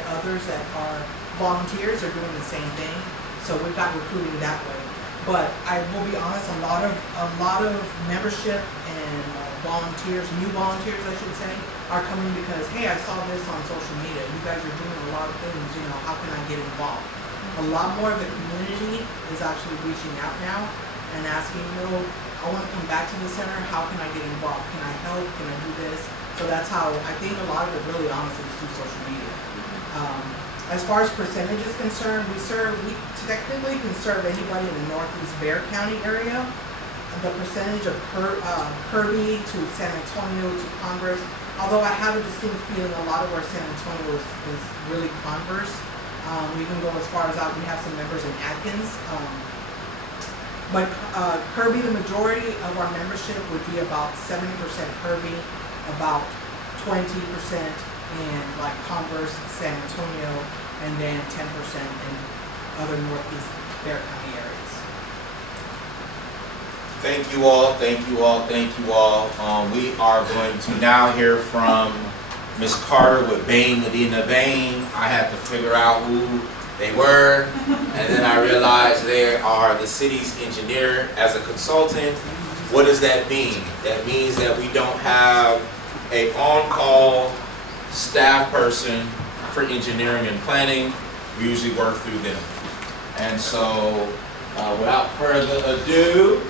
that others that are volunteers are doing the same thing. So we've got recruiting that way. But I will be honest, a lot of membership and volunteers, new volunteers I should say, are coming because, hey, I saw this on social media. You guys are doing a lot of things, how can I get involved? A lot more of the community is actually reaching out now and asking, I want to come back to the center, how can I get involved? Can I help? Can I do this? So that's how, I think a lot of it really honestly is through social media. As far as percentage is concerned, we technically can serve anybody in the Northeast Bexar County area. The percentage of Kirby to San Antonio to Converse, although I have a distinct feeling a lot of our San Antonio is really Converse. We can go as far as we have some members in Atkins. But Kirby, the majority of our membership would be about 70% Kirby, about 20% in like Converse, San Antonio, and then 10% in other Northeast Bexar County areas. Thank you all, thank you all, thank you all. We are going to now hear from Ms. Carter with Bain Medina Bain. I had to figure out who they were, and then I realized they are the city's engineer as a consultant. What does that mean? That means that we don't have a on-call staff person for engineering and planning. We usually work through them. And so, without further ado,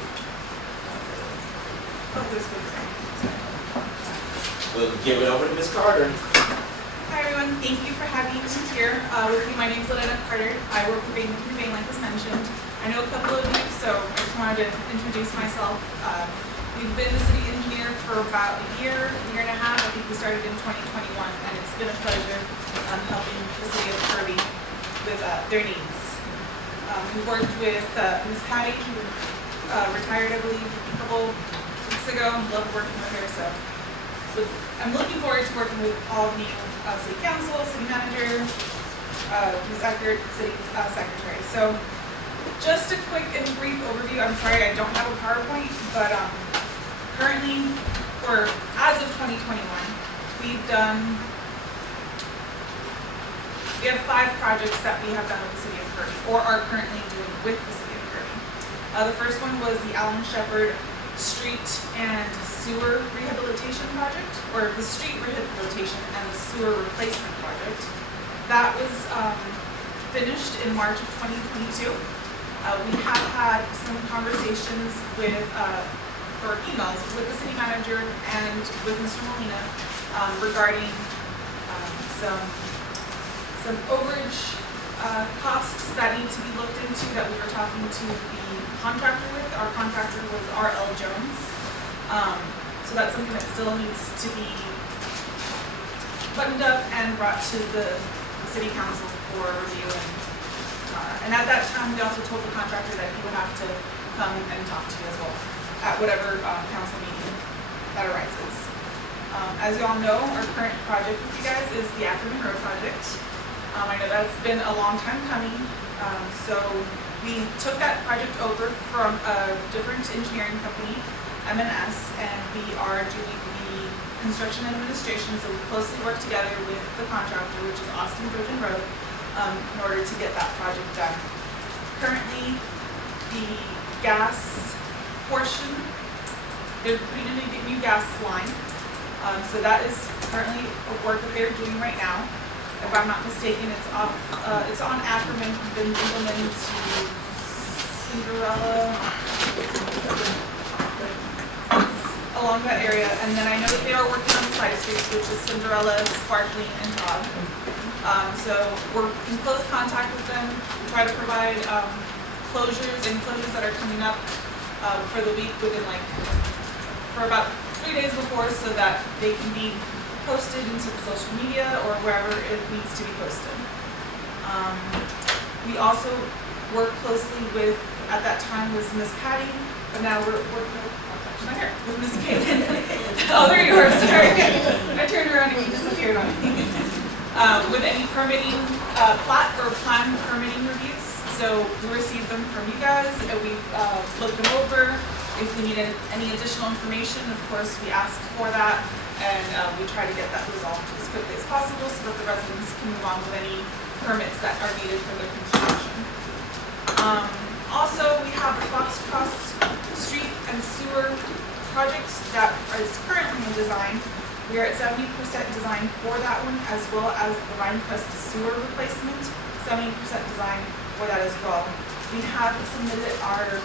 we'll give it over to Ms. Carter. Hi everyone, thank you for having me here with me. My name is Loretta Carter. I work for Bain like was mentioned. I know a couple of you, so I just wanted to introduce myself. We've been the city engineer for about a year and a half. I think we started in 2021, and it's been a pleasure helping the city of Kirby with their needs. We worked with Ms. Patty, who retired, I believe, a couple weeks ago. Loved working with her, so I'm looking forward to working with all of you, city council, city manager, Ms. Eckert, city secretary. So just a quick and brief overview. I'm sorry I don't have a PowerPoint, but currently, or as of 2021, we have 5 projects that we have done with the city of Kirby, or are currently doing with the city of Kirby. The first one was the Allen Shepard Street and Sewer Rehabilitation Project, or the Street Rehabilitation and the Sewer Replacement Project. That was finished in March of 2022. We have had some conversations with, or emails with the city manager and with Mr. Molina regarding some overage costs that need to be looked into that we were talking to the contractor with. Our contractor was R.L. Jones. So that's something that still needs to be buttoned up and brought to the city council for review. And at that time, we also told the contractor that he would have to come and talk to you as well at whatever council meeting that arises. As you all know, our current project with you guys is the Ackerman Road project. I know that's been a long time coming. So we took that project over from a different engineering company, M&S, and we are doing the construction administration. So we closely work together with the contractor, which is Austin Bridge and Road, in order to get that project done. Currently, the gas portion, they're putting in a new gas line. So that is currently a work that they're doing right now. If I'm not mistaken, it's on Ackerman, been implemented to Cinderella, along that area. And then I know that they are working on the side streets, which is Cinderella, Sparkling, and Todd. So we're in close contact with them. We try to provide closures that are coming up for the week within for about 3 days before, so that they can be posted into the social media or wherever it needs to be posted. We also work closely with, at that time was Miss Patty, but now we're working with Miss Caitlin. Oh, there you are, sorry. I turned around and you disappeared on me. With any permitting, plat or plan permitting reviews. So we receive them from you guys, and we've looked them over. If we need any additional information, of course, we ask for that, and we try to get that resolved as quickly as possible so that the residents can move on with any permits that are needed for the construction. Also, we have the Fox Cross Street and Sewer project that is currently in design. We are at 70% design for that one, as well as the Vinecrest sewer replacement, 70% design for that as well. We have submitted our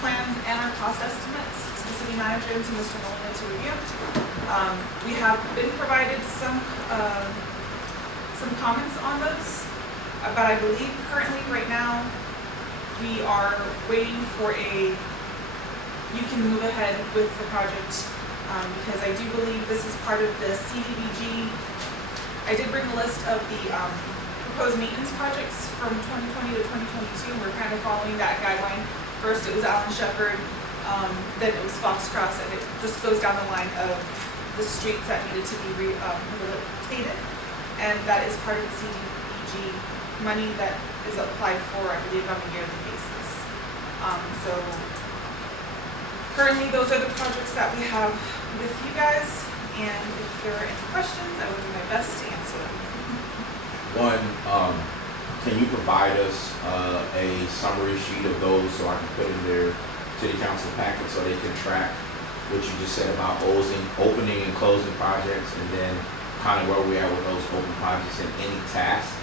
plans and our cost estimates to the city manager and to Mr. Molina to review. We have been provided some comments on those, but I believe currently right now we are waiting for you can move ahead with the project because I do believe this is part of the CDBG. I did bring a list of the proposed maintenance projects from 2020 to 2022. We're kind of following that guideline. First it was Allen Shepherd, then it was Fox Cross, and it just goes down the line of the streets that needed to be rehabilitated. And that is part of the CDBG money that is applied for, I believe, on a yearly basis. So currently those are the projects that we have with you guys, and if there are any questions, I will do my best to answer them. One, can you provide us a summary sheet of those so I can put in their city council packet so they can track what you just said about opening and closing projects, and then kind of where we are with those open projects and any tasks?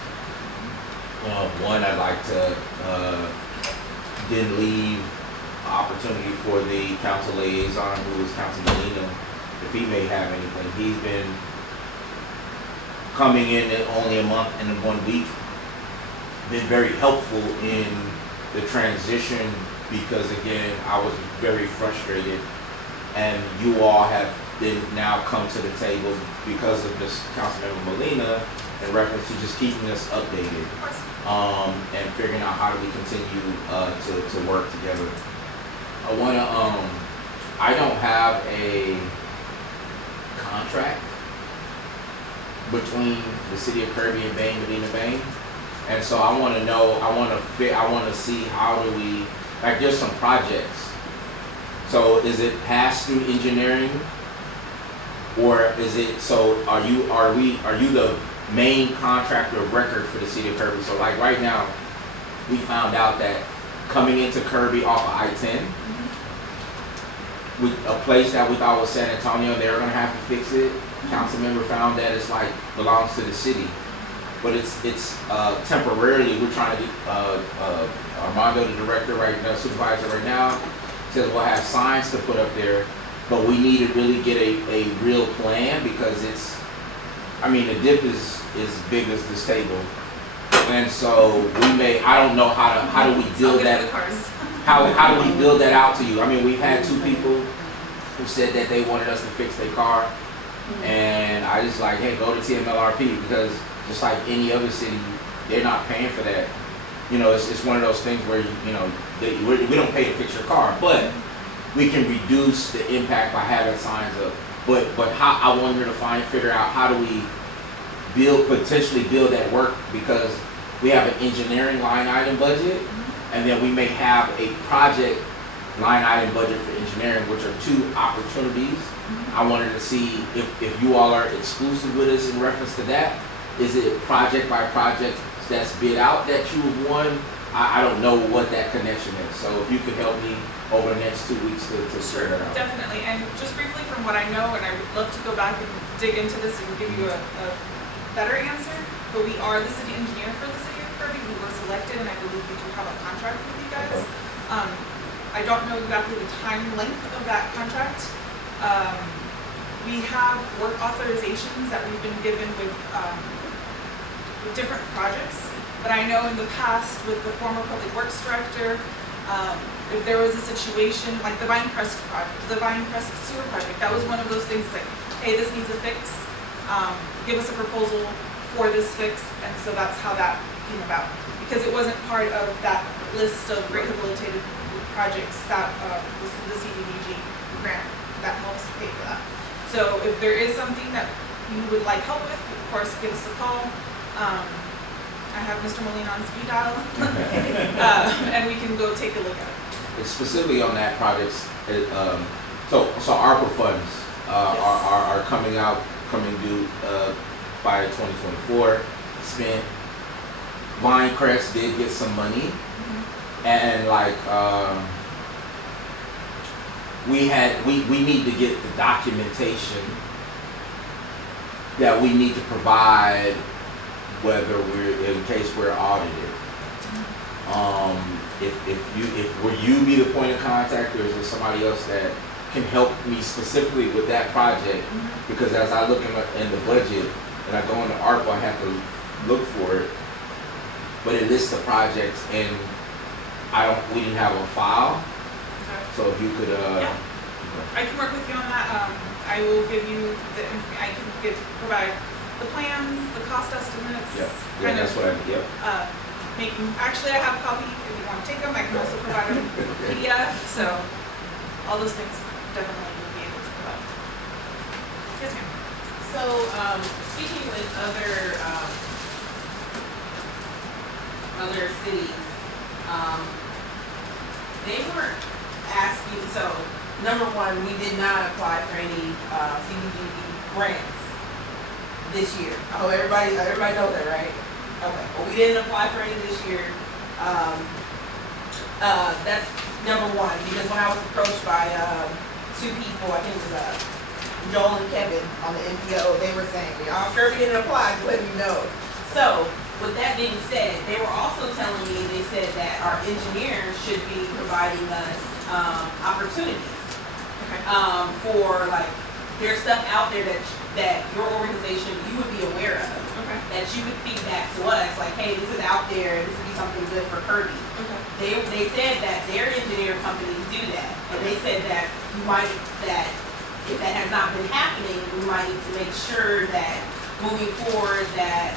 One, I'd like to then leave opportunity for the council liaison, who is Councilman Molina, if he may have anything. He's been coming in at only a month and 1 week, been very helpful in the transition because, again, I was very frustrated, and you all have been now come to the table because of this Councilmember Molina in reference to just keeping us updated and figuring out how do we continue to work together. I don't have a contract between the city of Kirby and Medina Bain, and so I want to see how do we, like, there's some projects. So is it pass through engineering, or is it, so are you the main contractor of record for the city of Kirby? So like right now, we found out that coming into Kirby off of I-10, with a place that we thought was San Antonio, they were gonna have to fix it. Council member found that it's like belongs to the city, but it's temporarily. We're trying to get Armando, the director right now, supervisor right now, says we'll have signs to put up there, but we need to really get a real plan because it's, I mean, the dip is big as this table, and so I don't know how do we build that. How do we build that out to you? I mean, we've had two people who said that they wanted us to fix their car, and I just like, hey, go to TMLRP, because just like any other city, they're not paying for that. You know, it's one of those things where we don't pay to fix your car, but we can reduce the impact by having signs up. But how I want her to figure out how do we potentially build that work, because we have an engineering line item budget, and then we may have a project line item budget for engineering, which are two opportunities. I wanted to see if you all are exclusive with us in reference to that. Is it project by project that's bid out that you have won? I don't know what that connection is. So if you could help me over the next 2 weeks to figure that out. Definitely, and just briefly from what I know, and I would love to go back and dig into this and give you a better answer, but we are the city engineer for the city of Kirby. We were selected, and I believe we do have a contract with you guys. Okay. I don't know exactly the time length of that contract. We have work authorizations that we've been given with different projects, but I know in the past with the former public works director, if there was a situation like the Vinecrest project, the Vinecrest sewer project, that was one of those things like, hey, this needs a fix, give us a proposal for this fix, and so that's how that came about, because it wasn't part of that list of rehabilitated projects that was the CDBG grant that helps pay for that. So if there is something that you would like help with, of course, give us a call. I have Mr. Molina on speed dial, and we can go take a look at it. Specifically on that project, so ARPA funds Yes. are coming due by 2024. spent. Vinecrest did get some money, and like we need to get the documentation that we need to provide, whether we're in case we're audited. If will you be the point of contact, or is there somebody else that can help me specifically with that project? Because as I look in the budget and I go into ARPA, I have to look for it, but it lists the projects and we didn't have a file. Okay. So if you could, Yeah. I can work with you on that. I will give you provide the plans, the cost estimates. yeah, that's what Actually, I have a copy if you want to take them. I can also provide them PDF. So all those things definitely will be able to provide. Yes, ma'am. So, speaking with other cities, they weren't asking, so, number one, we did not apply for any CDBG grants this year. I hope everybody knows that, right? Okay, well, we didn't apply for any this year. That's number one, because when I was approached by two people, I think it was Joel and Kevin on the NPO, they were saying, Kirby didn't apply, let me know. So, with that being said, they were also telling me, they said that our engineers should be providing us opportunities for, like, there's stuff out there that your organization, you would be aware of, that you would feed back to us, like, hey, this is out there, this would be something good for Kirby. They said that their engineer companies do that, and they said that if that has not been happening, we might need to make sure that moving forward that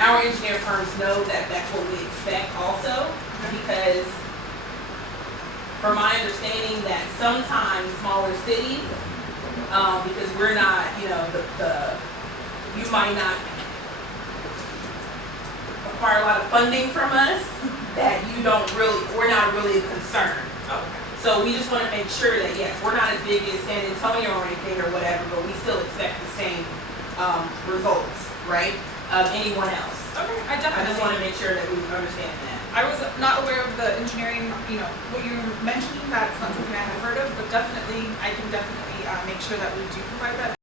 our engineer firms know that that's what we expect also, because from my understanding that sometimes smaller cities, because we're not, you might not acquire a lot of funding from us, that we're not really a concern. So we just want to make sure that, yes, we're not as big as San Antonio or anything or whatever, but we still expect the same results, right, of anyone else. Okay, I I just want to make sure that we understand that. I was not aware of the engineering, what you were mentioning. That's not something I had heard of, but definitely, I can definitely make sure that we do provide that